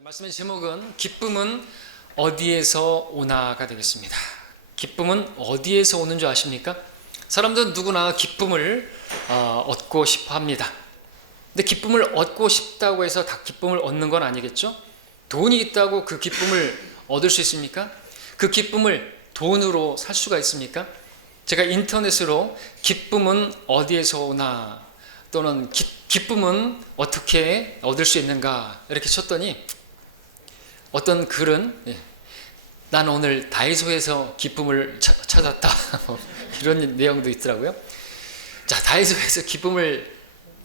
말씀의 제목은 기쁨은 어디에서 오나가 되겠습니다. 기쁨은 어디에서 오는 줄 아십니까? 사람들은 누구나 기쁨을 얻고 싶어 합니다. 근데 기쁨을 얻고 싶다고 해서 다 기쁨을 얻는 건 아니겠죠? 돈이 있다고 그 기쁨을 얻을 수 있습니까? 그 기쁨을 돈으로 살 수가 있습니까? 제가 인터넷으로 기쁨은 어디에서 오나 또는 기쁨은 어떻게 얻을 수 있는가 이렇게 쳤더니 어떤 글은 난 오늘 다이소에서 기쁨을 찾았다 이런 내용도 있더라고요. 자, 다이소에서 기쁨을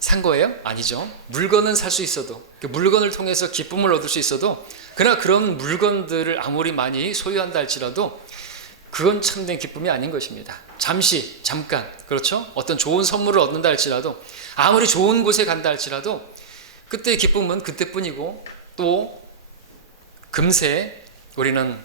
산 거예요? 아니죠. 물건은 살 수 있어도, 그 물건을 통해서 기쁨을 얻을 수 있어도, 그러나 그런 물건들을 아무리 많이 소유한다 할지라도 그건 참된 기쁨이 아닌 것입니다. 잠깐, 그렇죠? 어떤 좋은 선물을 얻는다 할지라도, 아무리 좋은 곳에 간다 할지라도 그때의 기쁨은 그때뿐이고, 또 금세 우리는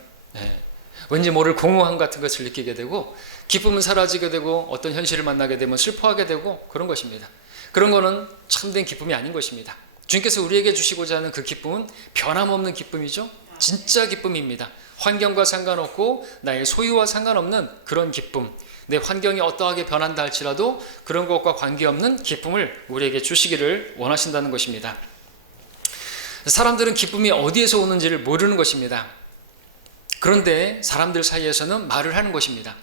왠지 모를 공허함 같은 것을 느끼게 되고, 기쁨은 사라지게 되고, 어떤 현실을 만나게 되면 슬퍼하게 되고, 그런 것입니다. 그런 거는 참된 기쁨이 아닌 것입니다. 주님께서 우리에게 주시고자 하는 그 기쁨은 변함없는 기쁨이죠. 진짜 기쁨입니다. 환경과 상관없고 나의 소유와 상관없는 그런 기쁨, 내 환경이 어떠하게 변한다 할지라도 그런 것과 관계없는 기쁨을 우리에게 주시기를 원하신다는 것입니다. 사람들은 기쁨이 어디에서 오는지를 모르는 것입니다. 그런데 사람들 사이에서는 말을 하는 것입니다.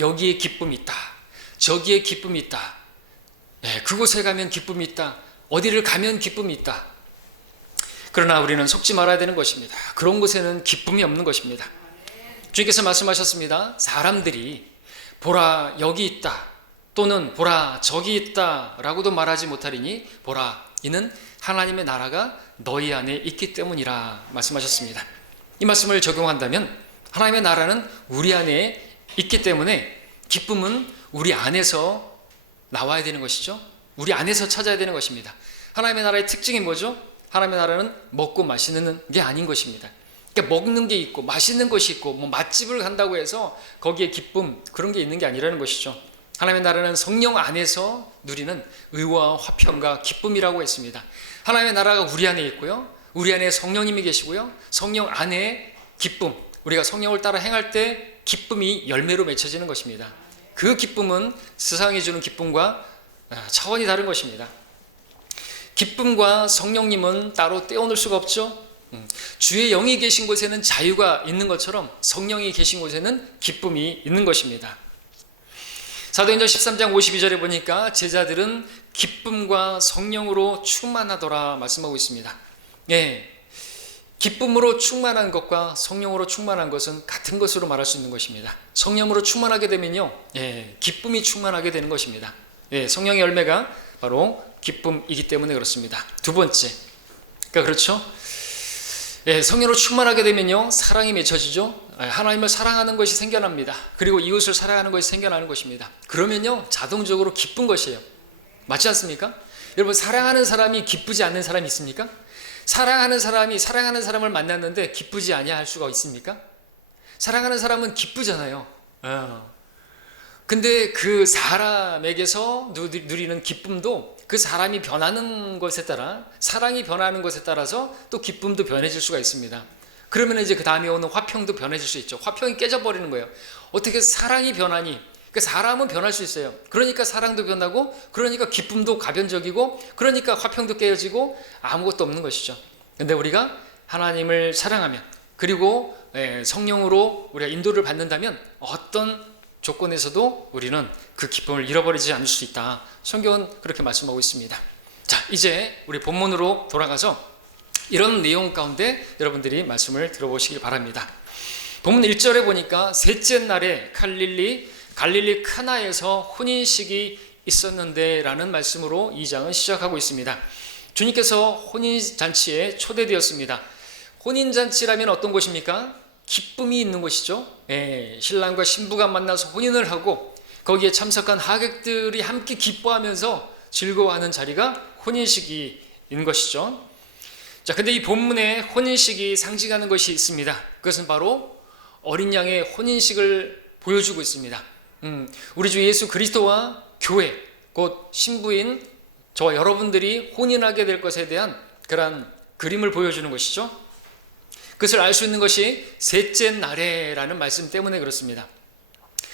여기에 기쁨이 있다, 저기에 기쁨이 있다, 그곳에 가면 기쁨이 있다, 어디를 가면 기쁨이 있다. 그러나 우리는 속지 말아야 되는 것입니다. 그런 곳에는 기쁨이 없는 것입니다. 주님께서 말씀하셨습니다. 사람들이 보라 여기 있다 또는 보라 저기 있다 라고도 말하지 못하리니 보라 이는 하나님의 나라가 너희 안에 있기 때문이라 말씀하셨습니다. 이 말씀을 적용한다면 하나님의 나라는 우리 안에 있기 때문에 기쁨은 우리 안에서 나와야 되는 것이죠. 우리 안에서 찾아야 되는 것입니다. 하나님의 나라의 특징이 뭐죠? 하나님의 나라는 먹고 마시는 게 아닌 것입니다. 그러니까 먹는 게 있고 맛있는 것이 있고 뭐 맛집을 간다고 해서 거기에 기쁨 그런 게 있는 게 아니라는 것이죠. 하나님의 나라는 성령 안에서 누리는 의와 화평과 기쁨이라고 했습니다. 하나님의 나라가 우리 안에 있고요, 우리 안에 성령님이 계시고요, 성령 안에 기쁨, 우리가 성령을 따라 행할 때 기쁨이 열매로 맺혀지는 것입니다. 그 기쁨은 세상이 주는 기쁨과 차원이 다른 것입니다. 기쁨과 성령님은 따로 떼어놓을 수가 없죠. 주의 영이 계신 곳에는 자유가 있는 것처럼 성령이 계신 곳에는 기쁨이 있는 것입니다. 사도행전 13장 52절에 보니까 제자들은 기쁨과 성령으로 충만하더라 말씀하고 있습니다. 기쁨으로 충만한 것과 성령으로 충만한 것은 같은 것으로 말할 수 있는 것입니다. 성령으로 충만하게 되면요, 기쁨이 충만하게 되는 것입니다. 성령의 열매가 바로 기쁨이기 때문에 그렇습니다. 두 번째, 그렇죠? 성령으로 충만하게 되면요, 사랑이 맺혀지죠. 하나님을 사랑하는 것이 생겨납니다. 그리고 이웃을 사랑하는 것이 생겨나는 것입니다. 그러면요, 자동적으로 기쁜 것이에요. 맞지 않습니까? 여러분, 사랑하는 사람이 기쁘지 않는 사람이 있습니까? 사랑하는 사람이 사랑하는 사람을 만났는데 기쁘지 아니할 수가 있습니까? 사랑하는 사람은 기쁘잖아요. 근데 그 사람에게서 누리는 기쁨도 그 사람이 변하는 것에 따라, 사랑이 변하는 것에 따라서 또 기쁨도 변해질 수가 있습니다. 그러면 이제 그 다음에 오는 화평도 변해질 수 있죠. 화평이 깨져버리는 거예요. 어떻게 사랑이 변하니? 그 사람은 변할 수 있어요. 그러니까 사랑도 변하고, 그러니까 기쁨도 가변적이고, 그러니까 화평도 깨어지고 아무것도 없는 것이죠. 근데 우리가 하나님을 사랑하면, 그리고 성령으로 우리가 인도를 받는다면 어떤 조건에서도 우리는 그 기쁨을 잃어버리지 않을 수 있다. 성경은 그렇게 말씀하고 있습니다. 자, 이제 우리 본문으로 돌아가서 이런 내용 가운데 여러분들이 말씀을 들어보시길 바랍니다. 본문 1절에 보니까 셋째 날에 갈릴리 카나에서 혼인식이 있었는데 라는 말씀으로 2장은 시작하고 있습니다. 주님께서 혼인잔치에 초대되었습니다. 혼인잔치라면 어떤 곳입니까? 기쁨이 있는 곳이죠. 신랑과 신부가 만나서 혼인을 하고 거기에 참석한 하객들이 함께 기뻐하면서 즐거워하는 자리가 혼인식인 것이죠. 자, 근데 이 본문에 혼인식이 상징하는 것이 있습니다. 그것은 바로 어린 양의 혼인식을 보여주고 있습니다. 우리 주 예수 그리스도와 교회, 곧 신부인 저와 여러분들이 혼인하게 될 것에 대한 그런 그림을 보여주는 것이죠. 그것을 알 수 있는 것이 셋째 날에라는 말씀 때문에 그렇습니다.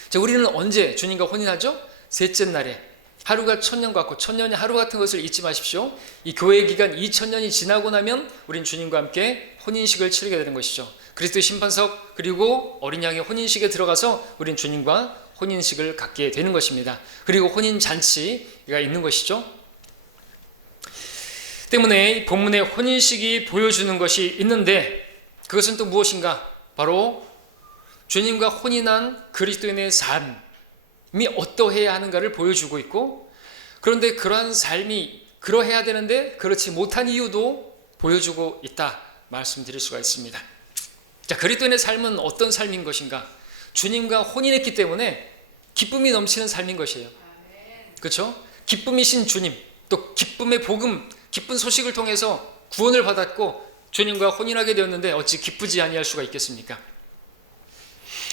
자, 우리는 언제 주님과 혼인하죠? 셋째 날에. 하루가 천년 같고 천년이 하루 같은 것을 잊지 마십시오. 이 교회 기간 2000년이 지나고 나면 우린 주님과 함께 혼인식을 치르게 되는 것이죠. 그리스도의 심판석 그리고 어린 양의 혼인식에 들어가서 우린 주님과 혼인식을 갖게 되는 것입니다. 그리고 혼인잔치가 있는 것이죠. 때문에 본문의 혼인식이 보여주는 것이 있는데 그것은 또 무엇인가? 바로 주님과 혼인한 그리스도인의 삶이 어떠해야 하는가를 보여주고 있고, 그런데 그러한 삶이 그러해야 되는데 그렇지 못한 이유도 보여주고 있다 말씀드릴 수가 있습니다. 자, 그리스도인의 삶은 어떤 삶인 것인가? 주님과 혼인했기 때문에 기쁨이 넘치는 삶인 것이에요. 그렇죠? 기쁨이신 주님, 또 기쁨의 복음, 기쁜 소식을 통해서 구원을 받았고 주님과 혼인하게 되었는데 어찌 기쁘지 아니할 수가 있겠습니까?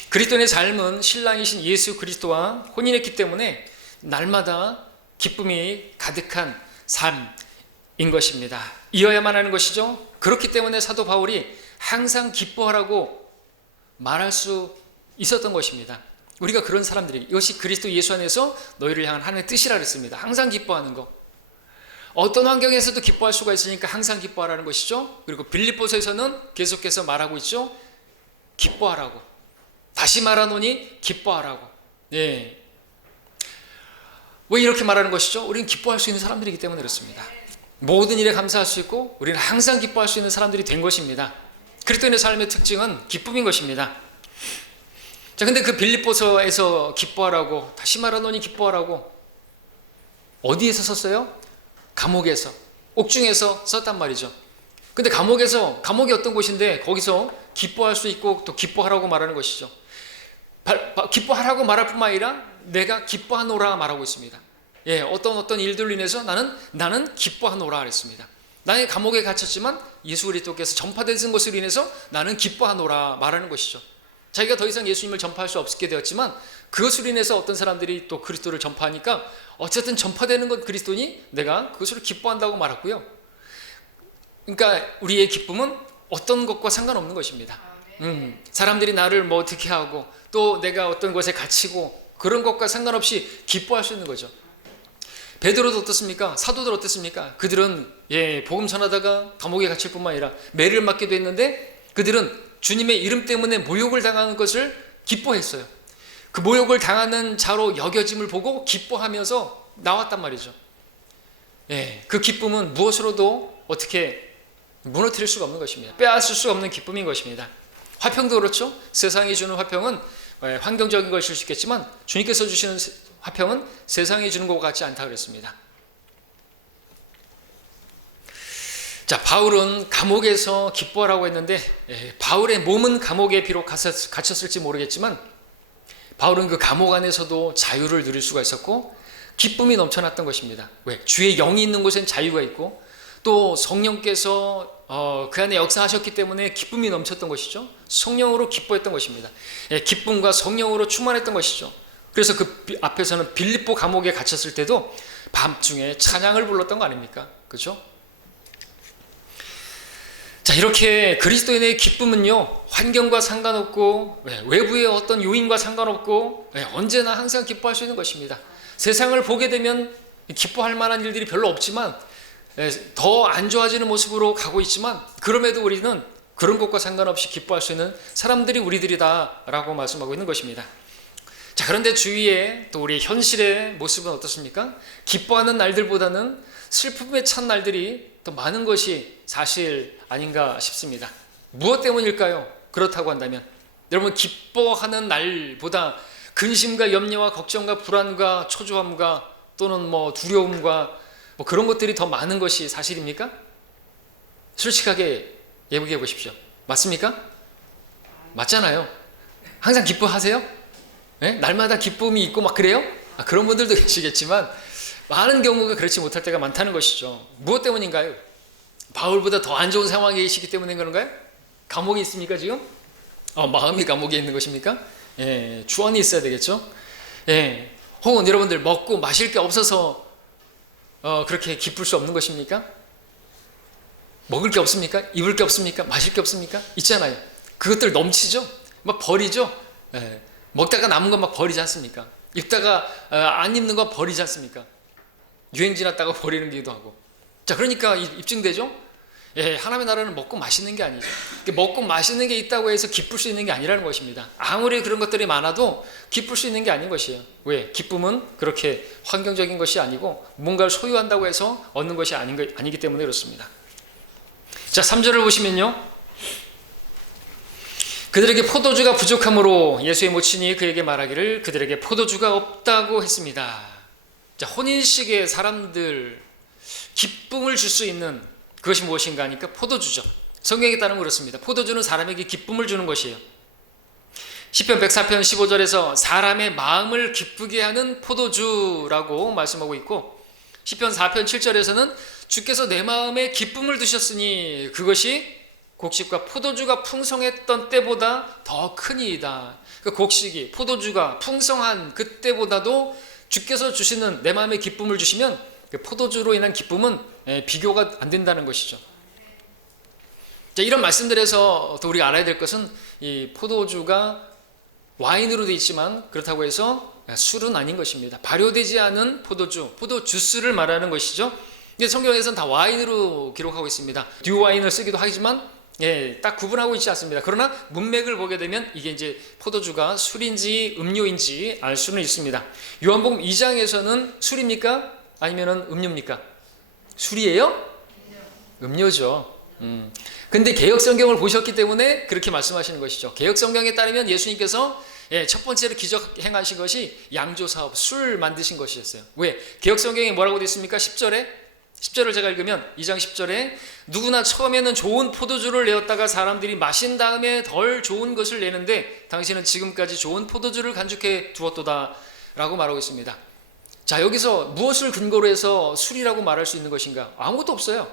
그리스도인의 삶은 신랑이신 예수 그리스도와 혼인했기 때문에 날마다 기쁨이 가득한 삶인 것입니다. 이어야만 하는 것이죠. 그렇기 때문에 사도 바울이 항상 기뻐하라고 말할 수 있었던 것입니다. 우리가 그런 사람들이, 이것이 그리스도 예수 안에서 너희를 향한 하나님의 뜻이라 그랬습니다. 항상 기뻐하는 거. 어떤 환경에서도 기뻐할 수가 있으니까 항상 기뻐하라는 것이죠. 그리고 빌립보서에서는 계속해서 말하고 있죠. 기뻐하라고. 다시 말하노니 기뻐하라고. 예. 왜 이렇게 말하는 것이죠? 우리는 기뻐할 수 있는 사람들이기 때문에 그렇습니다. 모든 일에 감사할 수 있고 우리는 항상 기뻐할 수 있는 사람들이 된 것입니다. 그리스도인의 삶의 특징은 기쁨인 것입니다. 자, 근데 그 빌립보서에서 기뻐하라고, 다시 말하노니 기뻐하라고 어디에서 썼어요? 감옥에서, 옥중에서 썼단 말이죠. 근데 감옥이 어떤 곳인데 거기서 기뻐할 수 있고 또 기뻐하라고 말하는 것이죠. 기뻐하라고 말할 뿐만 아니라 내가 기뻐하노라 말하고 있습니다. 예, 어떤 일들로 인해서 나는 기뻐하노라 그랬습니다. 나의 감옥에 갇혔지만 예수 그리스도께서 전파되는 것으로 인해서 나는 기뻐하노라 말하는 것이죠. 자기가 더 이상 예수님을 전파할 수 없게 되었지만 그것으로 인해서 어떤 사람들이 또 그리스도를 전파하니까 어쨌든 전파되는 건 그리스도니 내가 그것을 기뻐한다고 말했고요. 그러니까 우리의 기쁨은 어떤 것과 상관없는 것입니다. 사람들이 나를 뭐 어떻게 하고 또 내가 어떤 것에 갇히고 그런 것과 상관없이 기뻐할 수 있는 거죠. 베드로도 어떻습니까? 사도들 어떻습니까? 그들은 복음 전하다가 감옥에 갇힐 뿐만 아니라 매를 맞기도 했는데 그들은 주님의 이름 때문에 모욕을 당하는 것을 기뻐했어요. 그 모욕을 당하는 자로 여겨짐을 보고 기뻐하면서 나왔단 말이죠. 그 기쁨은 무엇으로도 어떻게 무너뜨릴 수가 없는 것입니다. 빼앗을 수 없는 기쁨인 것입니다. 화평도 그렇죠. 세상이 주는 화평은 환경적인 것일 수 있겠지만 주님께서 주시는 화평은 세상이 주는 것 같지 않다 그랬습니다. 자, 바울은 감옥에서 기뻐하라고 했는데 바울의 몸은 감옥에 비록 갇혔을지 모르겠지만 바울은 그 감옥 안에서도 자유를 누릴 수가 있었고 기쁨이 넘쳐났던 것입니다. 왜? 주의 영이 있는 곳엔 자유가 있고 또 성령께서 그 안에 역사하셨기 때문에 기쁨이 넘쳤던 것이죠. 성령으로 기뻐했던 것입니다. 기쁨과 성령으로 충만했던 것이죠. 그래서 그 앞에서는 빌립보 감옥에 갇혔을 때도 밤중에 찬양을 불렀던 거 아닙니까? 그렇죠? 자, 이렇게 그리스도인의 기쁨은요, 환경과 상관없고 외부의 어떤 요인과 상관없고 언제나 항상 기뻐할 수 있는 것입니다. 세상을 보게 되면 기뻐할 만한 일들이 별로 없지만 더 안 좋아지는 모습으로 가고 있지만 그럼에도 우리는 그런 것과 상관없이 기뻐할 수 있는 사람들이 우리들이다라고 말씀하고 있는 것입니다. 자, 그런데 주위에 또 우리 현실의 모습은 어떻습니까? 기뻐하는 날들보다는 슬픔에 찬 날들이 더 많은 것이 사실 아닌가 싶습니다. 무엇 때문일까요? 그렇다고 한다면 여러분, 기뻐하는 날보다 근심과 염려와 걱정과 불안과 초조함과 또는 두려움과 그런 것들이 더 많은 것이 사실입니까? 솔직하게 얘기해 보십시오. 맞습니까? 맞잖아요. 항상 기뻐하세요? 날마다 기쁨이 있고 막 그래요? 그런 분들도 계시겠지만 많은 경우가 그렇지 못할 때가 많다는 것이죠. 무엇 때문인가요? 바울보다 더 안 좋은 상황에 계시기 때문에 그런가요? 감옥에 있습니까 지금? 마음이 감옥에 있는 것입니까? 주원이 있어야 되겠죠? 혹은 여러분들 먹고 마실 게 없어서 그렇게 기쁠 수 없는 것입니까? 먹을 게 없습니까? 입을 게 없습니까? 마실 게 없습니까? 있잖아요. 그것들 넘치죠? 막 버리죠? 예. 먹다가 남은 거 막 버리지 않습니까? 입다가 안 입는 거 버리지 않습니까? 유행 지났다가 버리는 기도 하고. 자, 그러니까 입증되죠? 예, 하나님의 나라는 먹고 마시는 게 아니죠. 먹고 마시는 게 있다고 해서 기쁠 수 있는 게 아니라는 것입니다. 아무리 그런 것들이 많아도 기쁠 수 있는 게 아닌 것이에요. 왜? 기쁨은 그렇게 환경적인 것이 아니고 뭔가를 소유한다고 해서 얻는 것이 아니기 때문에 그렇습니다. 자, 3절을 보시면요, 그들에게 포도주가 부족함으로 예수의 모친이 그에게 말하기를 그들에게 포도주가 없다고 했습니다. 자, 혼인식에 사람들 기쁨을 줄 수 있는 그것이 무엇인가 하니까 포도주죠. 성경에 따르면 그렇습니다. 포도주는 사람에게 기쁨을 주는 것이에요. 시편 104편 15절에서 사람의 마음을 기쁘게 하는 포도주라고 말씀하고 있고, 시편 4편 7절에서는 주께서 내 마음에 기쁨을 두셨으니 그것이 곡식과 포도주가 풍성했던 때보다 더 크니이다. 그 곡식이, 포도주가 풍성한 그때보다도 주께서 주시는 내 마음에 기쁨을 주시면 그 포도주로 인한 기쁨은 비교가 안 된다는 것이죠. 자, 이런 말씀들에서 또 우리가 알아야 될 것은 이 포도주가 와인으로 되어 있지만 그렇다고 해서 술은 아닌 것입니다. 발효되지 않은 포도주, 포도주스를 말하는 것이죠. 성경에서는 다 와인으로 기록하고 있습니다. 듀와인을 쓰기도 하지만 딱 구분하고 있지 않습니다. 그러나 문맥을 보게 되면 이게 이제 포도주가 술인지 음료인지 알 수는 있습니다. 요한복음 2장에서는 술입니까? 아니면 음료입니까? 술이에요? 음료죠. 근데 개역성경을 보셨기 때문에 그렇게 말씀하시는 것이죠. 개역성경에 따르면 예수님께서 첫 번째로 기적 행하신 것이 양조사업, 술 만드신 것이었어요. 왜? 개역성경에 뭐라고 되어 있습니까? 10절을 제가 읽으면 2장 10절에 누구나 처음에는 좋은 포도주를 내었다가 사람들이 마신 다음에 덜 좋은 것을 내는데 당신은 지금까지 좋은 포도주를 간직해 두었도다 라고 말하고 있습니다. 자, 여기서 무엇을 근거로 해서 술이라고 말할 수 있는 것인가? 아무것도 없어요.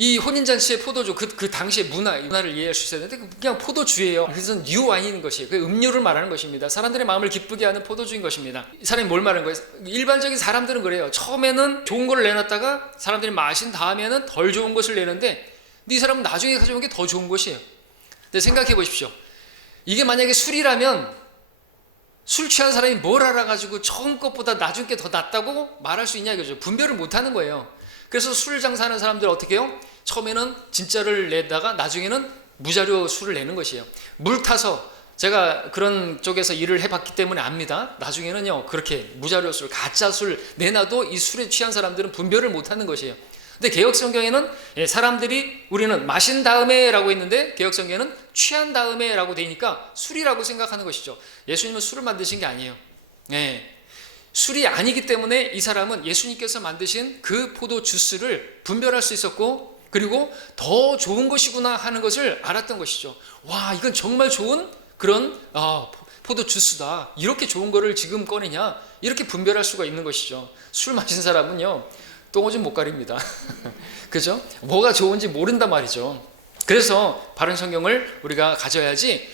이 혼인잔치의 포도주, 그 당시의 문화를 이해할 수 있어야 되는데 그냥 포도주예요. 그래서 뉴 와인인 것이에요. 그 음료를 말하는 것입니다. 사람들의 마음을 기쁘게 하는 포도주인 것입니다. 이 사람이 뭘 말하는 거예요? 일반적인 사람들은 그래요. 처음에는 좋은 걸 내놨다가 사람들이 마신 다음에는 덜 좋은 것을 내는데 이 사람은 나중에 가져온 게 더 좋은 것이에요. 근데 생각해 보십시오. 이게 만약에 술이라면 술 취한 사람이 뭘 알아가지고 처음 것보다 나중 게 더 낫다고 말할 수 있냐 이거죠. 분별을 못하는 거예요. 그래서 술 장사하는 사람들 어떻게 해요? 처음에는 진짜를 내다가 나중에는 무자료 술을 내는 것이에요. 물 타서, 제가 그런 쪽에서 일을 해봤기 때문에 압니다. 나중에는요 그렇게 무자료 술, 가짜 술 내놔도 이 술에 취한 사람들은 분별을 못하는 것이에요. 근데 개역성경에는 사람들이 우리는 마신 다음에 라고 했는데 개역성경에는 취한 다음에 라고 되니까 술이라고 생각하는 것이죠. 예수님은 술을 만드신 게 아니에요. 술이 아니기 때문에 이 사람은 예수님께서 만드신 그 포도 주스를 분별할 수 있었고, 그리고 더 좋은 것이구나 하는 것을 알았던 것이죠. 와, 이건 정말 좋은 그런 포도 주스다. 이렇게 좋은 거를 지금 꺼내냐? 이렇게 분별할 수가 있는 것이죠. 술 마신 사람은요 똥오줌 못 가립니다. 그죠? 뭐가 좋은지 모른단 말이죠. 그래서 바른 성경을 우리가 가져야지.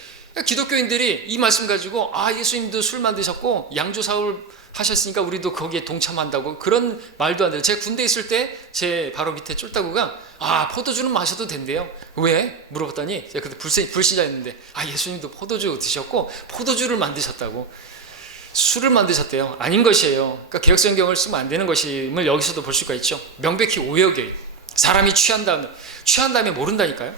기독교인들이 이 말씀 가지고 예수님도 술 만드셨고 양조사업을 하셨으니까 우리도 거기에 동참한다고, 그런 말도 안 돼요. 제가 군대 있을 때 제 바로 밑에 쫄따구가 포도주는 마셔도 된대요. 왜? 물어봤더니 제가 그때 불신자였는데 예수님도 포도주 드셨고 포도주를 만드셨다고, 술을 만드셨대요. 아닌 것이에요. 그러니까 개역성경을 쓰면 안 되는 것임을 여기서도 볼 수가 있죠. 명백히 오역이에요. 사람이 취한 다음에 모른다니까요.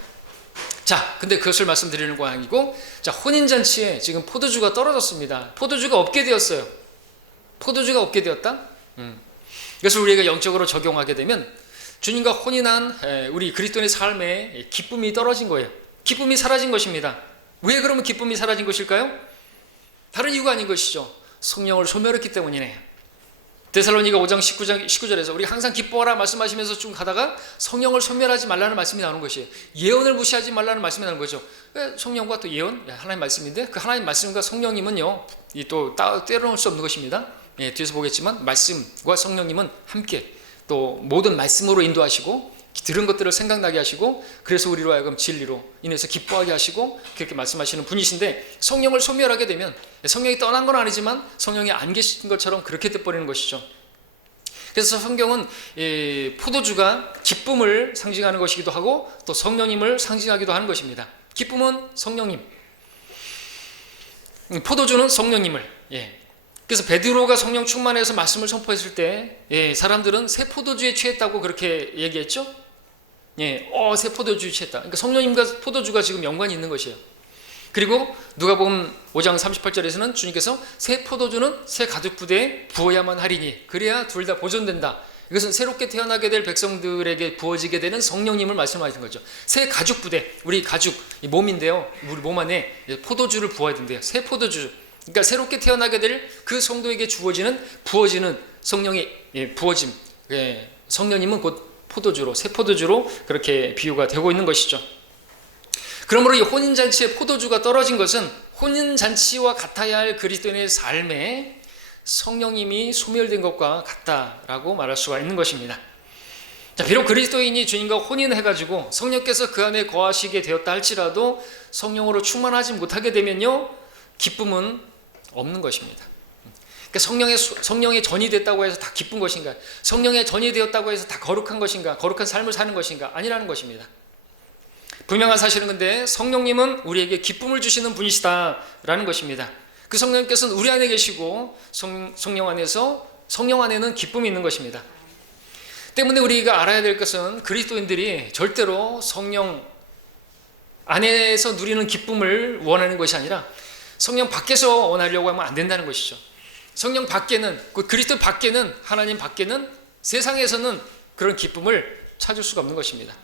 자, 근데 그것을 말씀드리는 거 아니고, 자, 혼인잔치에 지금 포도주가 떨어졌습니다. 포도주가 없게 되었어요. 포도주가 없게 되었다? 그래서 우리가 영적으로 적용하게 되면 주님과 혼인한 우리 그리스도인의 삶에 기쁨이 떨어진 거예요. 기쁨이 사라진 것입니다. 왜 그러면 기쁨이 사라진 것일까요? 다른 이유가 아닌 것이죠. 성령을 소멸했기 때문이네요. 데살로니가 5장 19절에서 우리 항상 기뻐하라 말씀하시면서 좀 가다가 성령을 소멸하지 말라는 말씀이 나오는 것이에요. 예언을 무시하지 말라는 말씀이 나오는 거죠. 성령과 또 예언, 하나님 말씀인데 그 하나님 말씀과 성령님은요 또 떼어놓을 수 없는 것입니다. 뒤에서 보겠지만 말씀과 성령님은 함께 또 모든 말씀으로 인도하시고 들은 것들을 생각나게 하시고, 그래서 우리로 하여금 진리로 인해서 기뻐하게 하시고 그렇게 말씀하시는 분이신데, 성령을 소멸하게 되면 성령이 떠난 건 아니지만 성령이 안 계신 것처럼 그렇게 돼버리는 것이죠. 그래서 성경은 포도주가 기쁨을 상징하는 것이기도 하고 또 성령님을 상징하기도 하는 것입니다. 기쁨은 성령님, 포도주는 성령님을. 그래서 베드로가 성령 충만해서 말씀을 선포했을 때 사람들은 새 포도주에 취했다고 그렇게 얘기했죠. 새 포도주에 취했다. 그러니까 성령님과 포도주가 지금 연관이 있는 것이에요. 그리고 누가복음 5장 38절에서는 주님께서 새 포도주는 새 가죽 부대에 부어야만 하리니 그래야 둘 다 보존된다. 이것은 새롭게 태어나게 될 백성들에게 부어지게 되는 성령님을 말씀하시는 거죠. 새 가죽 부대, 우리 가죽 몸인데요, 우리 몸 안에 포도주를 부어야 된대요. 새 포도주, 그러니까 새롭게 태어나게 될 그 성도에게 부어지는 성령의 부어짐, 성령님은 곧 포도주로, 새 포도주로 그렇게 비유가 되고 있는 것이죠. 그러므로 이 혼인잔치의 포도주가 떨어진 것은 혼인잔치와 같아야 할 그리스도인의 삶에 성령님이 소멸된 것과 같다라고 말할 수가 있는 것입니다. 자, 비록 그리스도인이 주님과 혼인해가지고 성령께서 그 안에 거하시게 되었다 할지라도 성령으로 충만하지 못하게 되면요, 기쁨은 없는 것입니다. 그러니까 성령의 전이 됐다고 해서 다 기쁜 것인가? 성령의 전이 되었다고 해서 다 거룩한 것인가? 거룩한 삶을 사는 것인가? 아니라는 것입니다. 분명한 사실은 근데 성령님은 우리에게 기쁨을 주시는 분이시다라는 것입니다. 그 성령님께서는 우리 안에 계시고 성령 안에는 기쁨이 있는 것입니다. 때문에 우리가 알아야 될 것은 그리스도인들이 절대로 성령 안에서 누리는 기쁨을 원하는 것이 아니라 성령 밖에서 원하려고 하면 안 된다는 것이죠. 성령 밖에는, 그리스도 밖에는, 하나님 밖에는 세상에서는 그런 기쁨을 찾을 수가 없는 것입니다.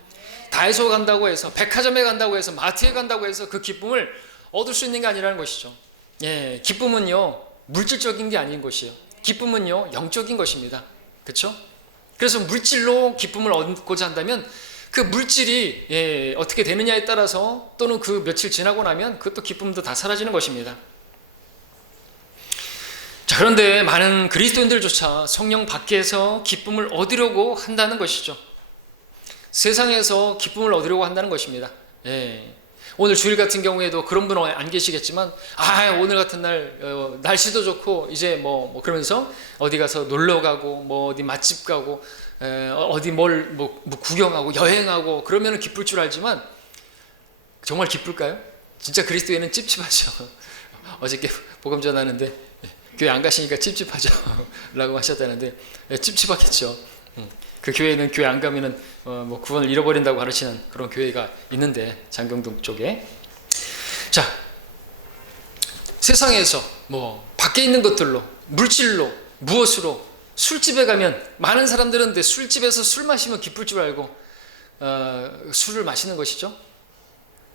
다이소 간다고 해서, 백화점에 간다고 해서, 마트에 간다고 해서 그 기쁨을 얻을 수 있는 게 아니라는 것이죠. 기쁨은요, 물질적인 게 아닌 것이에요. 기쁨은요, 영적인 것입니다. 그렇죠? 그래서 물질로 기쁨을 얻고자 한다면 그 물질이 어떻게 되느냐에 따라서, 또는 그 며칠 지나고 나면 그것도 기쁨도 다 사라지는 것입니다. 자, 그런데 많은 그리스도인들조차 성령 밖에서 기쁨을 얻으려고 한다는 것이죠. 세상에서 기쁨을 얻으려고 한다는 것입니다. 오늘 주일 같은 경우에도 그런 분은 안 계시겠지만, 오늘 같은 날 날씨도 좋고 이제 뭐 그러면서 어디 가서 놀러 가고, 뭐 어디 맛집 가고, 어디 뭘 구경하고 여행하고 그러면 기쁠 줄 알지만 정말 기쁠까요? 진짜 그리스도에는 찝찝하죠. 어저께 복음 전하는데 교회 안 가시니까 찝찝하죠 라고 하셨다는데, 찝찝하겠죠. 그 교회는 교회 안 가면은 구원을 잃어버린다고 가르치는 그런 교회가 있는데, 장경동 쪽에. 자, 세상에서 밖에 있는 것들로, 물질로, 무엇으로, 술집에 가면 많은 사람들은 술집에서 술 마시면 기쁠 줄 알고 술을 마시는 것이죠.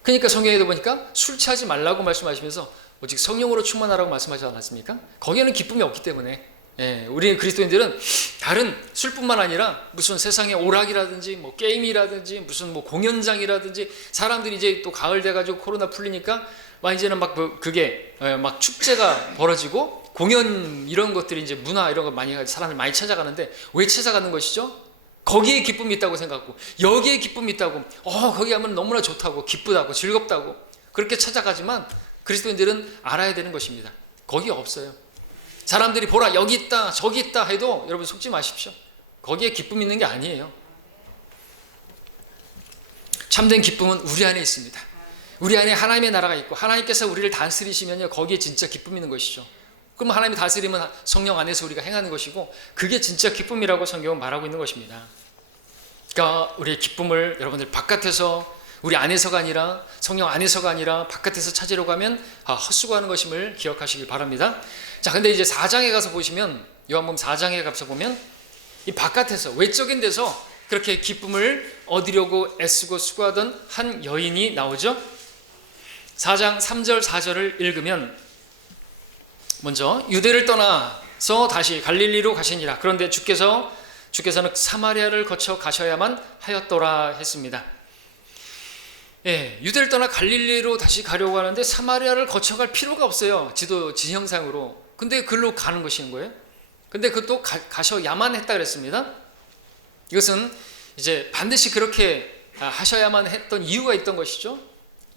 그러니까 성경에도 보니까 술 취하지 말라고 말씀하시면서 오직 성령으로 충만하라고 말씀하지 않았습니까? 거기에는 기쁨이 없기 때문에 우리 그리스도인들은 다른 술뿐만 아니라 무슨 세상의 오락이라든지 게임이라든지 무슨 공연장이라든지, 사람들이 이제 또 가을 돼가지고 코로나 풀리니까 이제는 그게 축제가 벌어지고 공연 이런 것들이 이제 문화 이런 거 사람들 많이 찾아가는데, 왜 찾아가는 것이죠? 거기에 기쁨이 있다고 생각하고, 여기에 기쁨이 있다고, 거기 가면 너무나 좋다고, 기쁘다고, 즐겁다고 그렇게 찾아가지만, 그리스도인들은 알아야 되는 것입니다. 거기 없어요. 사람들이 보라 여기 있다 저기 있다 해도 여러분 속지 마십시오. 거기에 기쁨 있는 게 아니에요. 참된 기쁨은 우리 안에 있습니다. 우리 안에 하나님의 나라가 있고 하나님께서 우리를 다스리시면요, 거기에 진짜 기쁨 있는 것이죠. 그럼 하나님이 다스리면 성령 안에서 우리가 행하는 것이고, 그게 진짜 기쁨이라고 성경은 말하고 있는 것입니다. 그러니까 우리의 기쁨을 여러분들 바깥에서, 우리 안에서가 아니라, 성령 안에서가 아니라 바깥에서 찾으려고 하면 헛수고하는 것임을 기억하시길 바랍니다. 자, 근데 이제 4장에 가서 보시면, 요한복음 4장에 가서 보면 이 바깥에서, 외적인 데서 그렇게 기쁨을 얻으려고 애쓰고 수고하던 한 여인이 나오죠. 4장 3절 4절을 읽으면, 먼저 유대를 떠나서 다시 갈릴리로 가시니라. 그런데 주께서는 사마리아를 거쳐 가셔야만 하였더라 했습니다. 유대를 떠나 갈릴리로 다시 가려고 하는데 사마리아를 거쳐갈 필요가 없어요, 지형상으로. 근데 글로 가는 것인 거예요. 근데 그것도 가셔야만 했다 그랬습니다. 이것은 이제 반드시 그렇게 하셔야만 했던 이유가 있던 것이죠.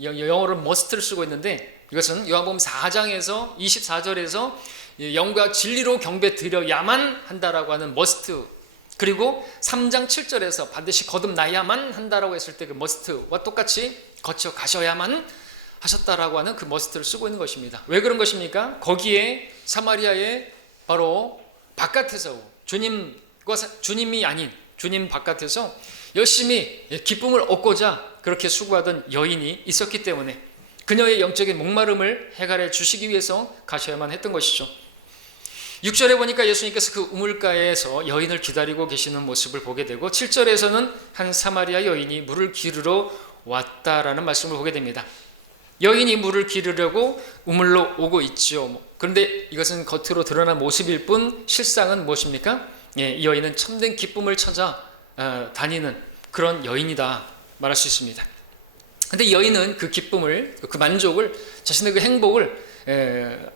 영어로는 must를 쓰고 있는데, 이것은 요한복음 4장에서 24절에서 영과 진리로 경배 드려야만 한다라고 하는 must, 그리고 3장 7절에서 반드시 거듭나야만 한다라고 했을 때 그 머스트와 똑같이 거쳐 가셔야만 하셨다라고 하는 그 머스트를 쓰고 있는 것입니다. 왜 그런 것입니까? 거기에 사마리아의 바로 바깥에서 주님이 아닌 주님 바깥에서 열심히 기쁨을 얻고자 그렇게 수고하던 여인이 있었기 때문에 그녀의 영적인 목마름을 해결해 주시기 위해서 가셔야만 했던 것이죠. 6절에 보니까 예수님께서 그 우물가에서 여인을 기다리고 계시는 모습을 보게 되고 7절에서는 한 사마리아 여인이 물을 기르러 왔다라는 말씀을 보게 됩니다. 여인이 물을 기르려고 우물로 오고 있죠. 그런데 이것은 겉으로 드러난 모습일 뿐 실상은 무엇입니까? 이 여인은 참된 기쁨을 찾아 다니는 그런 여인이다 말할 수 있습니다. 근데 이 여인은 그 기쁨을, 그 만족을, 자신의 그 행복을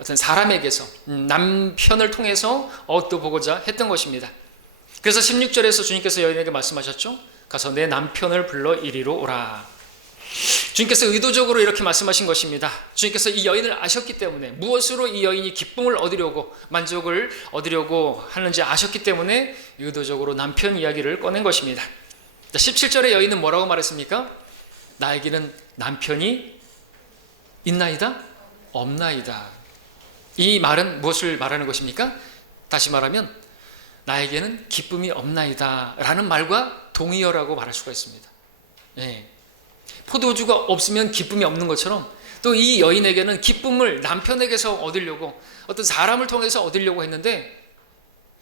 어떤 사람에게서 남편을 통해서 얻어보고자 했던 것입니다. 그래서 16절에서 주님께서 여인에게 말씀하셨죠. 가서 내 남편을 불러 이리로 오라. 주님께서 의도적으로 이렇게 말씀하신 것입니다. 주님께서 이 여인을 아셨기 때문에 무엇으로 이 여인이 기쁨을 얻으려고 만족을 얻으려고 하는지 아셨기 때문에 의도적으로 남편 이야기를 꺼낸 것입니다. 17절에 여인은 뭐라고 말했습니까? 나에게는 남편이 있나이다? 없나이다. 이 말은 무엇을 말하는 것입니까? 다시 말하면 나에게는 기쁨이 없나이다 라는 말과 동의어라고 말할 수가 있습니다. 포도주가 없으면 기쁨이 없는 것처럼 또 이 여인에게는 기쁨을 남편에게서 얻으려고 어떤 사람을 통해서 얻으려고 했는데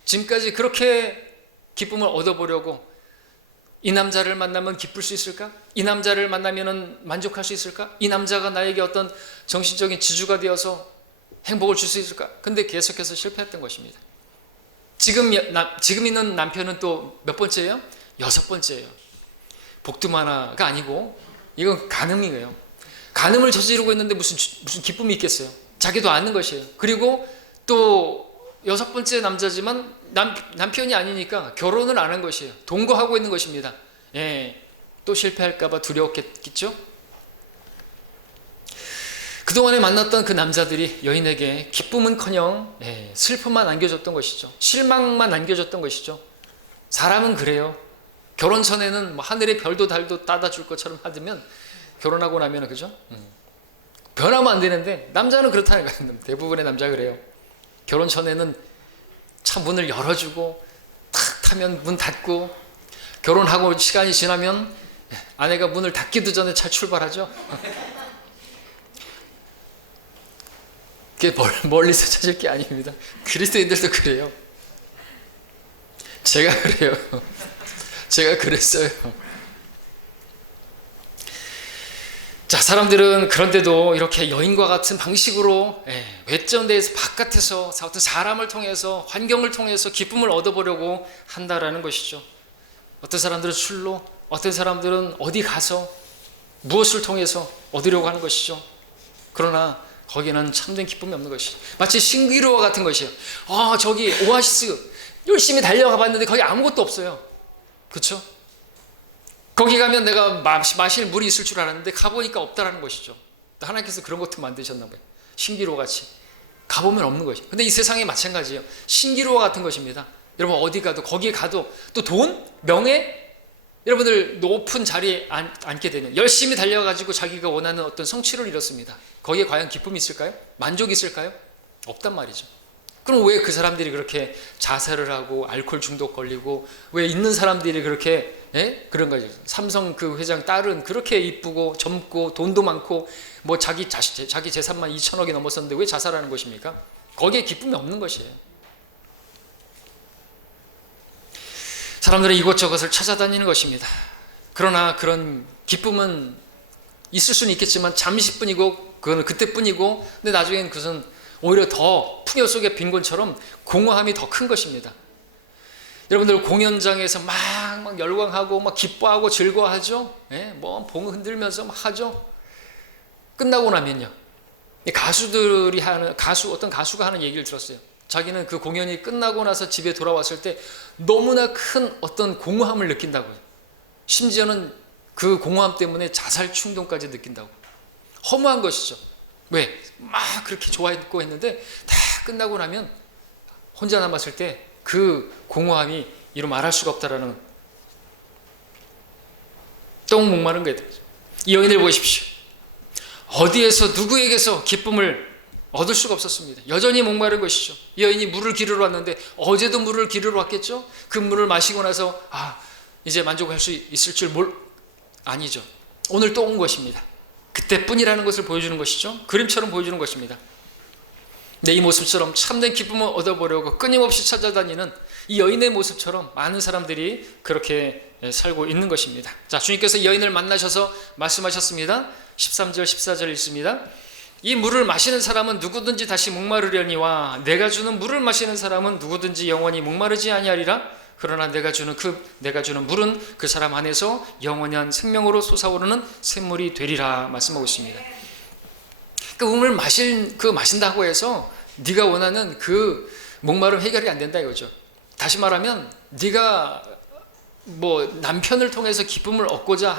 지금까지 그렇게 기쁨을 얻어보려고 이 남자를 만나면 기쁠 수 있을까? 이 남자를 만나면 만족할 수 있을까? 이 남자가 나에게 어떤 정신적인 지주가 되어서 행복을 줄 수 있을까? 근데 계속해서 실패했던 것입니다. 지금 있는 남편은 또 몇 번째예요? 6번째예요. 복두만화가 아니고 이건 간음이에요. 간음을 저지르고 있는데 무슨 기쁨이 있겠어요? 자기도 아는 것이에요. 그리고 또 6번째 남자지만 남편이 아니니까 결혼을 안 한 것이에요. 동거하고 있는 것입니다. 또 실패할까봐 두려웠겠죠? 그동안에 만났던 그 남자들이 여인에게 기쁨은커녕 슬픔만 안겨줬던 것이죠. 실망만 안겨줬던 것이죠. 사람은 그래요. 결혼 전에는 뭐 하늘의 별도 달도 따다 줄 것처럼 하면 결혼하고 나면 그죠? 변하면 안 되는데 남자는 그렇다는 거예요. 대부분의 남자가 그래요. 결혼 전에는 차 문을 열어주고 탁 타면 문 닫고 결혼하고 시간이 지나면 아내가 문을 닫기도 전에 차 출발하죠. 그게 멀리서 찾을 게 아닙니다. 그리스도인들도 그래요. 제가 그래요. 제가 그랬어요. 자, 사람들은 그런데도 이렇게 여인과 같은 방식으로 외전대에서 바깥에서 어떤 사람을 통해서 환경을 통해서 기쁨을 얻어보려고 한다라는 것이죠. 어떤 사람들은 술로, 어떤 사람들은 어디 가서 무엇을 통해서 얻으려고 하는 것이죠. 그러나 거기는 참된 기쁨이 없는 것이죠. 마치 신기루와 같은 것이에요. 저기 오아시스 열심히 달려가 봤는데 거기 아무것도 없어요. 그렇죠? 거기 가면 내가 마실 물이 있을 줄 알았는데 가보니까 없다라는 것이죠. 하나님께서 그런 것도 만드셨나 봐요. 신기루 같이 가보면 없는 것이죠. 근데 이 세상이 마찬가지예요. 신기루와 같은 것입니다. 여러분 어디 가도 거기에 가도 또 돈, 명예, 여러분들 높은 자리에 앉게 되면 열심히 달려가지고 자기가 원하는 어떤 성취를 이뤘습니다. 거기에 과연 기쁨이 있을까요? 만족이 있을까요? 없단 말이죠. 그럼 왜 그 사람들이 그렇게 자살을 하고 알코올 중독 걸리고 왜 있는 사람들이 그렇게 그런 거죠. 삼성 그 회장 딸은 그렇게 이쁘고 젊고 돈도 많고 뭐 자기 재산만 2천억이 넘었었는데 왜 자살하는 것입니까? 거기에 기쁨이 없는 것이에요. 사람들은 이것저것을 찾아다니는 것입니다. 그러나 그런 기쁨은 있을 수는 있겠지만 잠시뿐이고 그거는 그때뿐이고 근데 나중엔 그것은 오히려 더 풍요 속의 빈곤처럼 공허함이 더 큰 것입니다. 여러분들 공연장에서 막 열광하고 막 기뻐하고 즐거워하죠. 뭐 봉 흔들면서 막 하죠. 끝나고 나면요. 어떤 가수가 하는 얘기를 들었어요. 자기는 그 공연이 끝나고 나서 집에 돌아왔을 때 너무나 큰 어떤 공허함을 느낀다고요. 심지어는 그 공허함 때문에 자살 충동까지 느낀다고. 허무한 것이죠. 왜? 막 그렇게 좋아했고 했는데 다 끝나고 나면 혼자 남았을 때 그 공허함이 이루 말할 수가 없다라는 똥 목마른 거예요. 이 여인을 보십시오. 어디에서 누구에게서 기쁨을 얻을 수가 없었습니다. 여전히 목마른 것이죠. 이 여인이 물을 기르러 왔는데 어제도 물을 기르러 왔겠죠. 그 물을 마시고 나서 이제 만족할 수 있을 줄 아니죠. 오늘 또 온 것입니다. 그때뿐이라는 것을 보여주는 것이죠. 그림처럼 보여주는 것입니다. 이 모습처럼 참된 기쁨을 얻어보려고 끊임없이 찾아다니는 이 여인의 모습처럼 많은 사람들이 그렇게 살고 있는 것입니다. 자, 주님께서 이 여인을 만나셔서 말씀하셨습니다. 13절 14절 읽습니다. 이 물을 마시는 사람은 누구든지 다시 목마르려니와 내가 주는 물을 마시는 사람은 누구든지 영원히 목마르지 아니하리라. 그러나 내가 주는 물은 그 사람 안에서 영원한 생명으로 솟아오르는 샘물이 되리라 말씀하고 있습니다. 그 물을 마신다고 해서 네가 원하는 그 목마름 해결이 안 된다 이거죠. 다시 말하면 네가 남편을 통해서 기쁨을 얻고자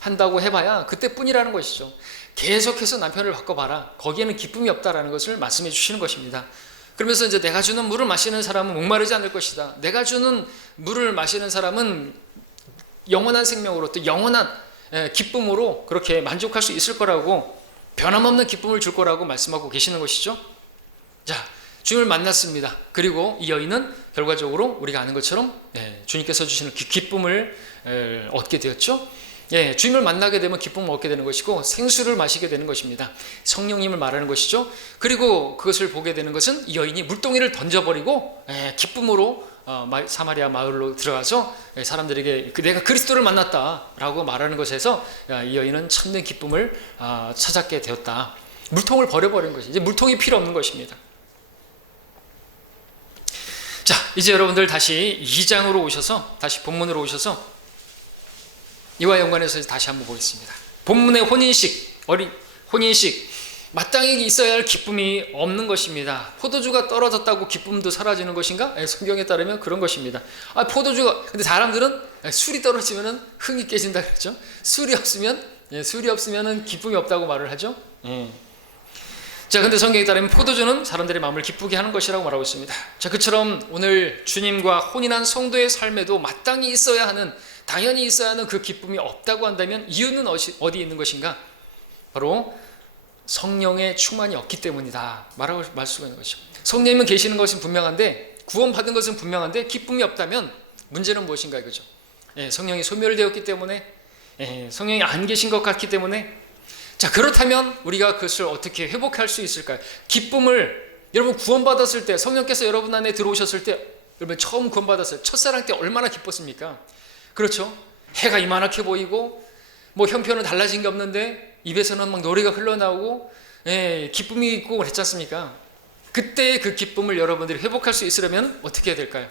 한다고 해봐야 그때뿐이라는 것이죠. 계속해서 남편을 바꿔봐라. 거기에는 기쁨이 없다라는 것을 말씀해 주시는 것입니다. 그러면서 이제 내가 주는 물을 마시는 사람은 목마르지 않을 것이다. 내가 주는 물을 마시는 사람은 영원한 생명으로 또 영원한 기쁨으로 그렇게 만족할 수 있을 거라고, 변함없는 기쁨을 줄 거라고 말씀하고 계시는 것이죠. 자, 주님을 만났습니다. 그리고 이 여인은 결과적으로 우리가 아는 것처럼 주님께서 주시는 기쁨을 얻게 되었죠. 주님을 만나게 되면 기쁨을 얻게 되는 것이고 생수를 마시게 되는 것입니다. 성령님을 말하는 것이죠. 그리고 그것을 보게 되는 것은 이 여인이 물동이를 던져버리고 기쁨으로 사마리아 마을로 들어가서 사람들에게 내가 그리스도를 만났다라고 말하는 것에서 이 여인은 참된 기쁨을 찾았게 되었다. 물통을 버려버린 것이 이제 물통이 필요 없는 것입니다. 자, 이제 여러분들 다시 2장으로 오셔서, 다시 본문으로 오셔서 이와 연관해서 다시 한번 보겠습니다. 본문의 혼인식, 마땅히 있어야 할 기쁨이 없는 것입니다. 포도주가 떨어졌다고 기쁨도 사라지는 것인가? 성경에 따르면 그런 것입니다. 포도주가, 근데 사람들은 술이 떨어지면 흥이 깨진다 그랬죠. 술이 없으면 기쁨이 없다고 말을 하죠. 자, 근데 성경에 따르면 포도주는 사람들의 마음을 기쁘게 하는 것이라고 말하고 있습니다. 자, 그처럼 오늘 주님과 혼인한 성도의 삶에도 마땅히 있어야 하는, 당연히 있어야 하는 그 기쁨이 없다고 한다면 이유는 어디 있는 것인가? 바로 성령의 충만이 없기 때문이다 말할 수가 있는 것이죠. 성령님은 계시는 것은 분명한데, 구원받은 것은 분명한데 기쁨이 없다면 문제는 무엇인가 이거죠. 성령이 소멸되었기 때문에, 성령이 안 계신 것 같기 때문에. 자, 그렇다면 우리가 그것을 어떻게 회복할 수 있을까요? 기쁨을, 여러분 구원받았을 때, 성령께서 여러분 안에 들어오셨을 때, 여러분 처음 구원받았어요. 첫사랑 때 얼마나 기뻤습니까? 그렇죠? 해가 이만하게 보이고 형편은 달라진 게 없는데 입에서는 막 노래가 흘러나오고 기쁨이 있고 그랬지 않습니까? 그때의 그 기쁨을 여러분들이 회복할 수 있으려면 어떻게 해야 될까요?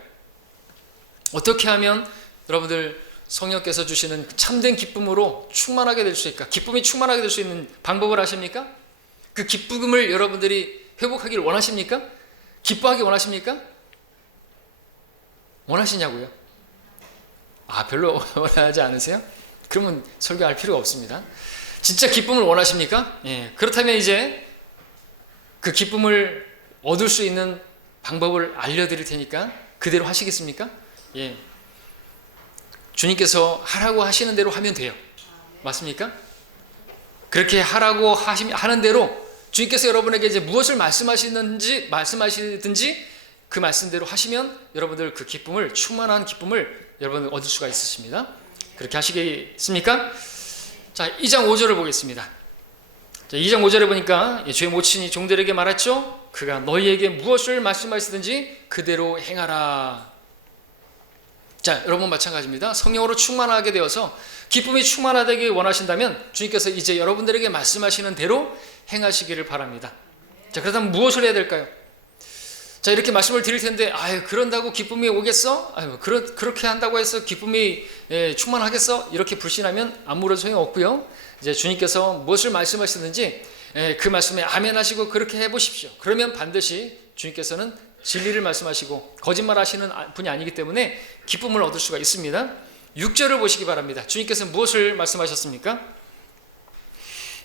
어떻게 하면 여러분들 성령께서 주시는 참된 기쁨으로 충만하게 될 수 있을까? 기쁨이 충만하게 될 수 있는 방법을 아십니까? 그 기쁨을 여러분들이 회복하기를 원하십니까? 기뻐하기 원하십니까? 원하시냐고요? 별로 원하지 않으세요? 그러면 설교할 필요가 없습니다. 진짜 기쁨을 원하십니까? 그렇다면 이제 그 기쁨을 얻을 수 있는 방법을 알려드릴 테니까 그대로 하시겠습니까? 주님께서 하라고 하시는 대로 하면 돼요. 맞습니까? 그렇게 하라고 하는 대로 주님께서 여러분에게 이제 무엇을 말씀하시든지 그 말씀대로 하시면 여러분들 그 기쁨을, 충만한 기쁨을 여러분 얻을 수가 있으십니다. 그렇게 하시겠습니까? 자, 2장 5절을 보겠습니다. 자, 2장 5절에 보니까 주의 모친이 종들에게 말했죠. 그가 너희에게 무엇을 말씀하시든지 그대로 행하라. 자, 여러분 마찬가지입니다. 성령으로 충만하게 되어서 기쁨이 충만하게 원하신다면 주님께서 이제 여러분들에게 말씀하시는 대로 행하시기를 바랍니다. 자, 그렇다면 무엇을 해야 될까요? 자, 이렇게 말씀을 드릴 텐데, 그런다고 기쁨이 오겠어? 그렇게 한다고 해서 기쁨이 충만하겠어? 이렇게 불신하면 아무런 소용 없고요. 이제 주님께서 무엇을 말씀하시든지 그 말씀에 아멘 하시고 그렇게 해보십시오. 그러면 반드시 주님께서는 진리를 말씀하시고 거짓말 하시는 분이 아니기 때문에 기쁨을 얻을 수가 있습니다. 6절을 보시기 바랍니다. 주님께서 무엇을 말씀하셨습니까?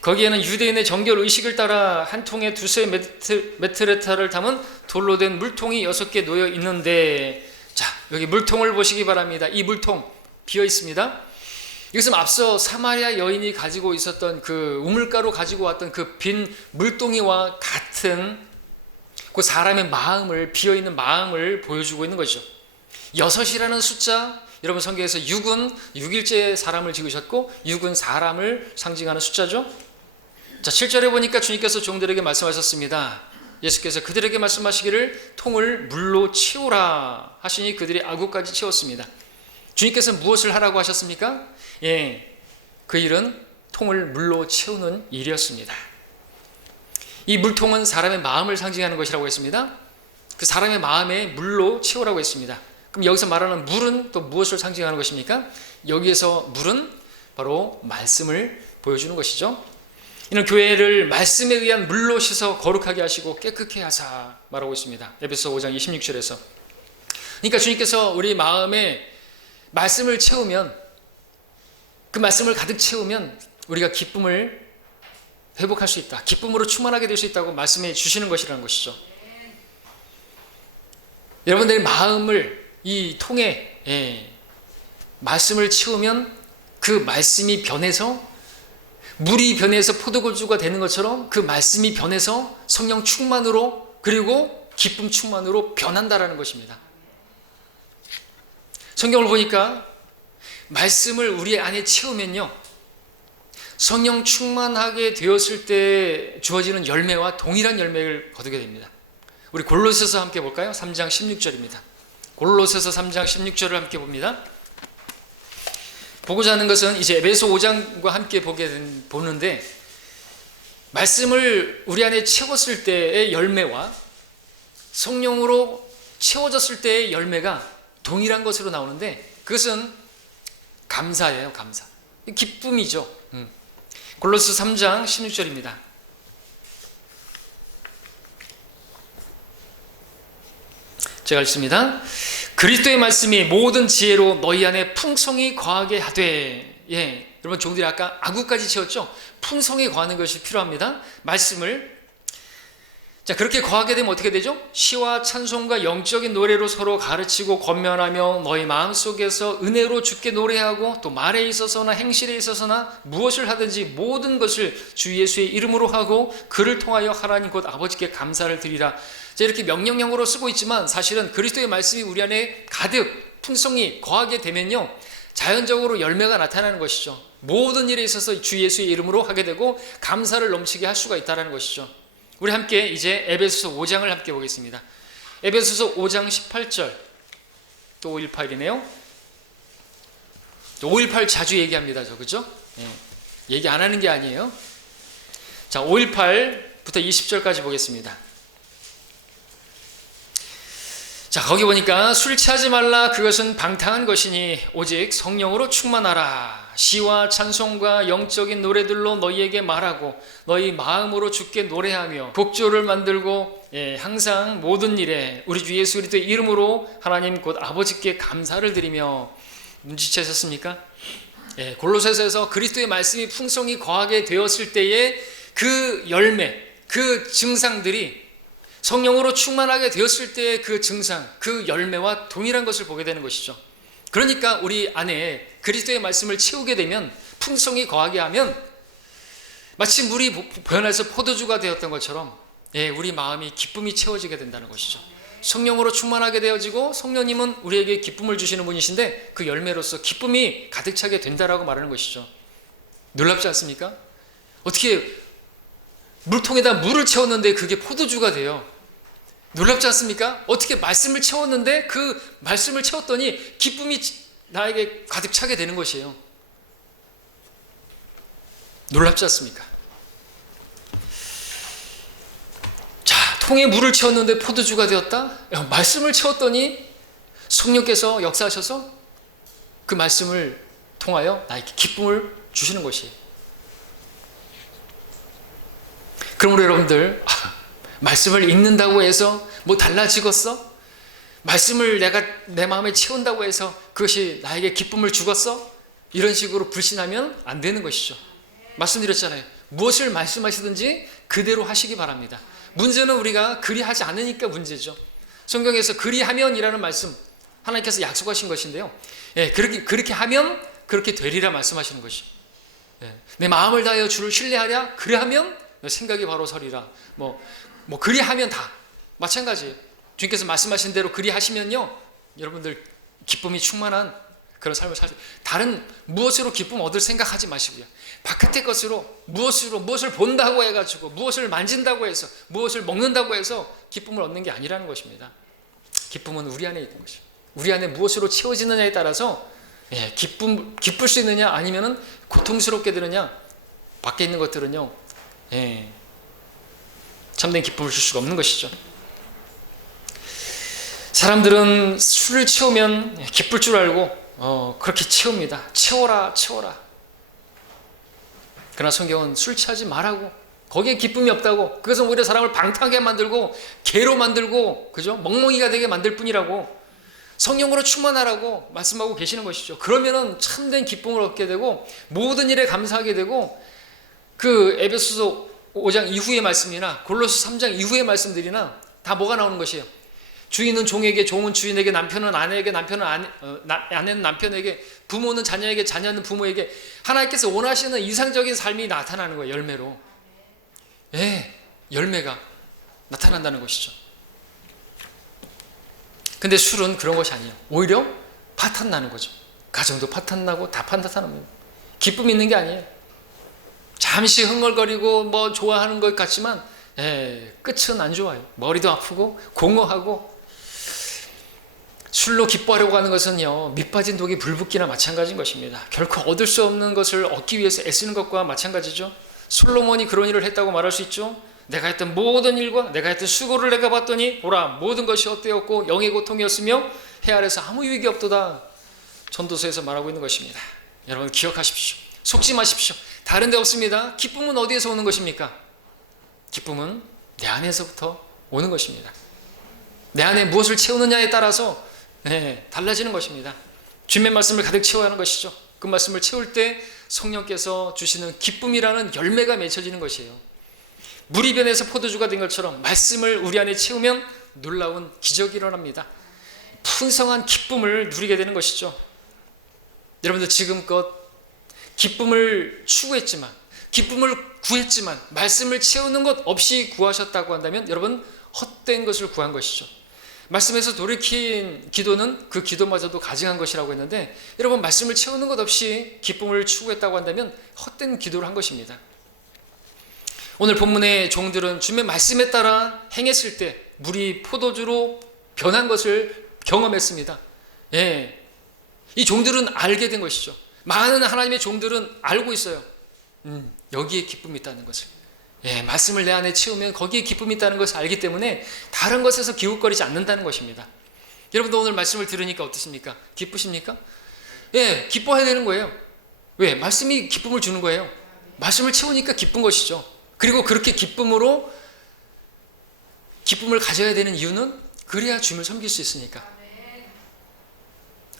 거기에는 유대인의 정결 의식을 따라 한 통에 두세 메트레타를 담은 돌로 된 물통이 6개 놓여 있는데, 자, 여기 물통을 보시기 바랍니다. 이 물통 비어 있습니다. 이것은 앞서 사마리아 여인이 가지고 있었던 그 우물가로 가지고 왔던 그 빈 물동이와 같은 그 사람의 마음을, 비어 있는 마음을 보여주고 있는 것이죠. 6이라는 숫자, 여러분 성경에서 6은 6일째 사람을 지으셨고 6은 사람을 상징하는 숫자죠. 자, 7절에 보니까 주님께서 종들에게 말씀하셨습니다. 예수께서 그들에게 말씀하시기를 통을 물로 채우라 하시니 그들이 아구까지 채웠습니다. 주님께서 무엇을 하라고 하셨습니까? 그 일은 통을 물로 채우는 일이었습니다. 이 물통은 사람의 마음을 상징하는 것이라고 했습니다. 그 사람의 마음에 물로 채우라고 했습니다. 그럼 여기서 말하는 물은 또 무엇을 상징하는 것입니까? 여기에서 물은 바로 말씀을 보여주는 것이죠. 이는 교회를 말씀에 의한 물로 씻어 거룩하게 하시고 깨끗게 하사 말하고 있습니다. 에베소 5장 26절에서. 그러니까 주님께서 우리 마음에 말씀을 채우면, 그 말씀을 가득 채우면 우리가 기쁨을 회복할 수 있다, 기쁨으로 충만하게 될 수 있다고 말씀해 주시는 것이라는 것이죠. 여러분들의 마음을 이 통에 말씀을 채우면 그 말씀이 변해서, 물이 변해서 포도주가 되는 것처럼 그 말씀이 변해서 성령 충만으로, 그리고 기쁨 충만으로 변한다라는 것입니다. 성경을 보니까 말씀을 우리 안에 채우면요, 성령 충만하게 되었을 때 주어지는 열매와 동일한 열매를 거두게 됩니다. 우리 골로새서 함께 볼까요? 3장 16절입니다. 골로새서 3장 16절을 함께 봅니다. 보고자 하는 것은 이제 에베소 5장과 함께 보는데, 말씀을 우리 안에 채웠을 때의 열매와 성령으로 채워졌을 때의 열매가 동일한 것으로 나오는데, 그것은 감사예요. 감사, 기쁨이죠. 골로새 3장 16절입니다. 제가 읽습니다. 그리스도의 말씀이 모든 지혜로 너희 안에 풍성히 거하게 하되. 여러분 종들이 아까 아구까지 채웠죠? 풍성히 거하는 것이 필요합니다. 말씀을. 자, 그렇게 거하게 되면 어떻게 되죠? 시와 찬송과 영적인 노래로 서로 가르치고 권면하며 너희 마음속에서 은혜로 주께 노래하고, 또 말에 있어서나 행실에 있어서나 무엇을 하든지 모든 것을 주 예수의 이름으로 하고 그를 통하여 하나님 곧 아버지께 감사를 드리라. 자, 이렇게 명령형으로 쓰고 있지만 사실은 그리스도의 말씀이 우리 안에 가득 풍성히 거하게 되면요, 자연적으로 열매가 나타나는 것이죠. 모든 일에 있어서 주 예수의 이름으로 하게 되고 감사를 넘치게 할 수가 있다는 것이죠. 우리 함께 이제 에베소서 5장을 함께 보겠습니다. 에베소서 5장 18절, 또 5.18이네요. 5.18 자주 얘기합니다. 그죠? 얘기 안 하는 게 아니에요. 자, 5.18부터 20절까지 보겠습니다. 자, 거기 보니까 술 취하지 말라. 그것은 방탕한 것이니 오직 성령으로 충만하라. 시와 찬송과 영적인 노래들로 너희에게 말하고 너희 마음으로 주께 노래하며 곡조를 만들고 항상 모든 일에 우리 주 예수 그리스도의 이름으로 하나님 곧 아버지께 감사를 드리며. 눈치채셨습니까? 골로새서에서 그리스도의 말씀이 풍성히 거하게 되었을 때의 그 열매, 그 증상들이 성령으로 충만하게 되었을 때의 그 증상, 그 열매와 동일한 것을 보게 되는 것이죠. 그러니까 우리 안에 그리스도의 말씀을 채우게 되면, 풍성히 거하게 하면 마치 물이 변해서 포도주가 되었던 것처럼 우리 마음이 기쁨이 채워지게 된다는 것이죠. 성령으로 충만하게 되어지고, 성령님은 우리에게 기쁨을 주시는 분이신데 그 열매로서 기쁨이 가득 차게 된다라고 말하는 것이죠. 놀랍지 않습니까? 어떻게 물통에다 물을 채웠는데 그게 포도주가 돼요? 놀랍지 않습니까? 어떻게 말씀을 채웠는데 그 말씀을 채웠더니 기쁨이 나에게 가득 차게 되는 것이에요. 놀랍지 않습니까? 자, 통에 물을 채웠는데 포도주가 되었다? 말씀을 채웠더니 성령께서 역사하셔서 그 말씀을 통하여 나에게 기쁨을 주시는 것이에요. 그러므로 여러분들, 말씀을 읽는다고 해서 뭐 달라지겠어? 말씀을 내가 내 마음에 채운다고 해서 그것이 나에게 기쁨을 주겠어? 이런 식으로 불신하면 안 되는 것이죠. 말씀드렸잖아요. 무엇을 말씀하시든지 그대로 하시기 바랍니다. 문제는 우리가 그리하지 않으니까 문제죠. 성경에서 그리하면이라는 말씀 하나님께서 약속하신 것인데요. 예, 그렇게 하면 그렇게 되리라 말씀하시는 것이. 예, 내 마음을 다하여 주를 신뢰하랴. 그래하면 생각이 바로 서리라. 뭐 그리하면 다 마찬가지예요. 주님께서 말씀하신 대로 그리하시면요, 여러분들 기쁨이 충만한 그런 삶을 살수. 다른 무엇으로 기쁨 얻을 생각하지 마시고요. 바깥의 것으로 무엇을 본다고 해가지고 무엇을 만진다고 해서 무엇을 먹는다고 해서 기쁨을 얻는 게 아니라는 것입니다. 기쁨은 우리 안에 있는 것이에요. 우리 안에 무엇으로 채워지느냐에 따라서 기쁠 수 있느냐 아니면은 고통스럽게 되느냐, 밖에 있는 것들은요 참된 기쁨을 줄 수가 없는 것이죠. 사람들은 술을 채우면 기쁠 줄 알고 그렇게 채웁니다. 채워라. 그러나 성경은 술 취하지 말라고, 거기에 기쁨이 없다고, 그것은 오히려 사람을 방탕하게 만들고 개로 만들고, 그죠? 멍멍이가 되게 만들 뿐이라고, 성령으로 충만하라고 말씀하고 계시는 것이죠. 그러면은 참된 기쁨을 얻게 되고 모든 일에 감사하게 되고, 그 에베소서 5장 이후의 말씀이나 골로새 3장 이후의 말씀들이나 다 뭐가 나오는 것이에요? 주인은 종에게, 종은 주인에게, 남편은 아내에게, 아내는 남편에게, 부모는 자녀에게, 자녀는 부모에게, 하나님께서 원하시는 이상적인 삶이 나타나는 거예요. 열매로. 열매가 나타난다는 것이죠. 근데 술은 그런 것이 아니에요. 오히려 파탄 나는 거죠. 가정도 파탄 나고 다 파탄 납니다. 기쁨이 있는 게 아니에요. 잠시 흥얼거리고 뭐 좋아하는 것 같지만 끝은 안 좋아요. 머리도 아프고 공허하고. 술로 기뻐하려고 하는 것은요, 밑빠진 독이 불붙기나 마찬가지인 것입니다. 결코 얻을 수 없는 것을 얻기 위해서 애쓰는 것과 마찬가지죠. 솔로몬이 그런 일을 했다고 말할 수 있죠. 내가 했던 모든 일과 내가 했던 수고를 내가 봤더니 보라, 모든 것이 헛되었고 영의 고통이었으며 해 아래서 아무 유익이 없도다. 전도서에서 말하고 있는 것입니다. 여러분 기억하십시오. 속지 마십시오. 다른 데 없습니다. 기쁨은 어디에서 오는 것입니까? 기쁨은 내 안에서부터 오는 것입니다. 내 안에 무엇을 채우느냐에 따라서 달라지는 것입니다. 주님의 말씀을 가득 채워야 하는 것이죠. 그 말씀을 채울 때 성령께서 주시는 기쁨이라는 열매가 맺혀지는 것이에요. 물이 변해서 포도주가 된 것처럼 말씀을 우리 안에 채우면 놀라운 기적이 일어납니다. 풍성한 기쁨을 누리게 되는 것이죠. 여러분들 지금껏 기쁨을 추구했지만, 기쁨을 구했지만 말씀을 채우는 것 없이 구하셨다고 한다면 여러분 헛된 것을 구한 것이죠. 말씀에서 돌이킨 기도는 그 기도마저도 가증한 것이라고 했는데, 여러분 말씀을 채우는 것 없이 기쁨을 추구했다고 한다면 헛된 기도를 한 것입니다. 오늘 본문의 종들은 주님의 말씀에 따라 행했을 때 물이 포도주로 변한 것을 경험했습니다. 이 종들은 알게 된 것이죠. 많은 하나님의 종들은 알고 있어요. 여기에 기쁨이 있다는 것을. 말씀을 내 안에 채우면 거기에 기쁨이 있다는 것을 알기 때문에 다른 것에서 기웃거리지 않는다는 것입니다. 여러분도 오늘 말씀을 들으니까 어떻습니까? 기쁘십니까? 기뻐해야 되는 거예요. 왜? 말씀이 기쁨을 주는 거예요. 말씀을 채우니까 기쁜 것이죠. 그리고 그렇게 기쁨을 가져야 되는 이유는 그래야 주님을 섬길 수 있으니까.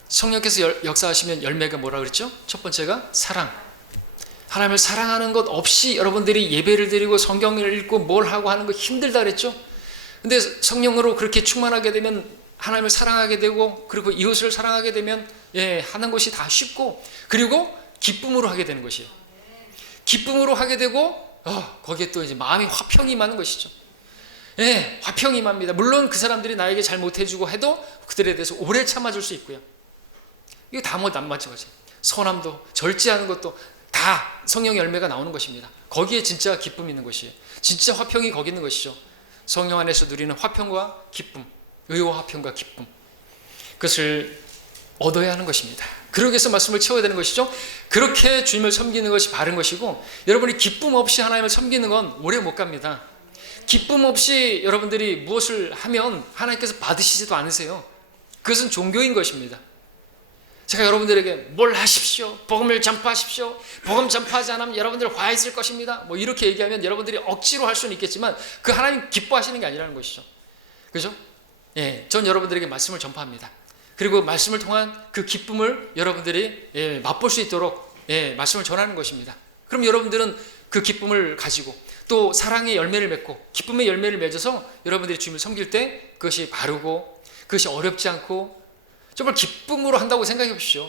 성령께서 역사하시면 열매가 뭐라 그랬죠? 첫 번째가 사랑. 하나님을 사랑하는 것 없이 여러분들이 예배를 드리고 성경을 읽고 뭘 하고 하는 거 힘들다 그랬죠? 근데 성령으로 그렇게 충만하게 되면 하나님을 사랑하게 되고, 그리고 이웃을 사랑하게 되면 하는 것이 다 쉽고, 그리고 기쁨으로 하게 되는 것이에요. 기쁨으로 하게 되고 거기에 또 이제 마음이 화평이 임하는 것이죠. 화평이 임합니다. 물론 그 사람들이 나에게 잘 못해주고 해도 그들에 대해서 오래 참아줄 수 있고요. 이거 다 뭐 안 맞죠. 선함도, 절제하는 것도 다 성령의 열매가 나오는 것입니다. 거기에 진짜 기쁨이 있는 것이에요. 진짜 화평이 거기 있는 것이죠. 성령 안에서 누리는 화평과 기쁨, 의와 화평과 기쁨, 그것을 얻어야 하는 것입니다. 그러기 위해서 말씀을 채워야 되는 것이죠. 그렇게 주님을 섬기는 것이 바른 것이고, 여러분이 기쁨 없이 하나님을 섬기는 건 오래 못 갑니다. 기쁨 없이 여러분들이 무엇을 하면 하나님께서 받으시지도 않으세요. 그것은 종교인 것입니다. 제가 여러분들에게 뭘 하십시오, 복음을 전파하십시오, 복음 전파하지 않으면 여러분들 화 있을 것입니다, 뭐 이렇게 얘기하면 여러분들이 억지로 할 수는 있겠지만 그 하나님 기뻐하시는 게 아니라는 것이죠. 그죠? 전 여러분들에게 말씀을 전파합니다. 그리고 말씀을 통한 그 기쁨을 여러분들이 맛볼 수 있도록 말씀을 전하는 것입니다. 그럼 여러분들은 그 기쁨을 가지고 또 사랑의 열매를 맺고 기쁨의 열매를 맺어서 여러분들이 주님을 섬길 때 그것이 바르고 그것이 어렵지 않고 정말 기쁨으로 한다고 생각해 보십시오.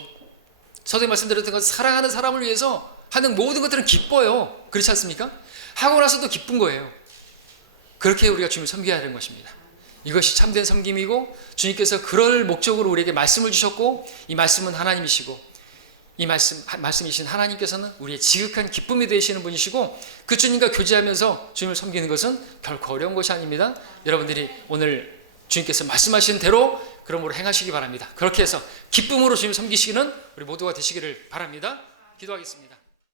서두에 말씀드렸던 것, 사랑하는 사람을 위해서 하는 모든 것들은 기뻐요. 그렇지 않습니까? 하고 나서도 기쁜 거예요. 그렇게 우리가 주님을 섬겨야 하는 것입니다. 이것이 참된 섬김이고, 주님께서 그럴 목적으로 우리에게 말씀을 주셨고, 이 말씀은 하나님이시고, 이 말씀이신 하나님께서는 우리의 지극한 기쁨이 되시는 분이시고, 그 주님과 교제하면서 주님을 섬기는 것은 결코 어려운 것이 아닙니다. 여러분들이 오늘 주님께서 말씀하신 대로 그러므로 행하시기 바랍니다. 그렇게 해서 기쁨으로 주님을 섬기시기는 우리 모두가 되시기를 바랍니다. 기도하겠습니다.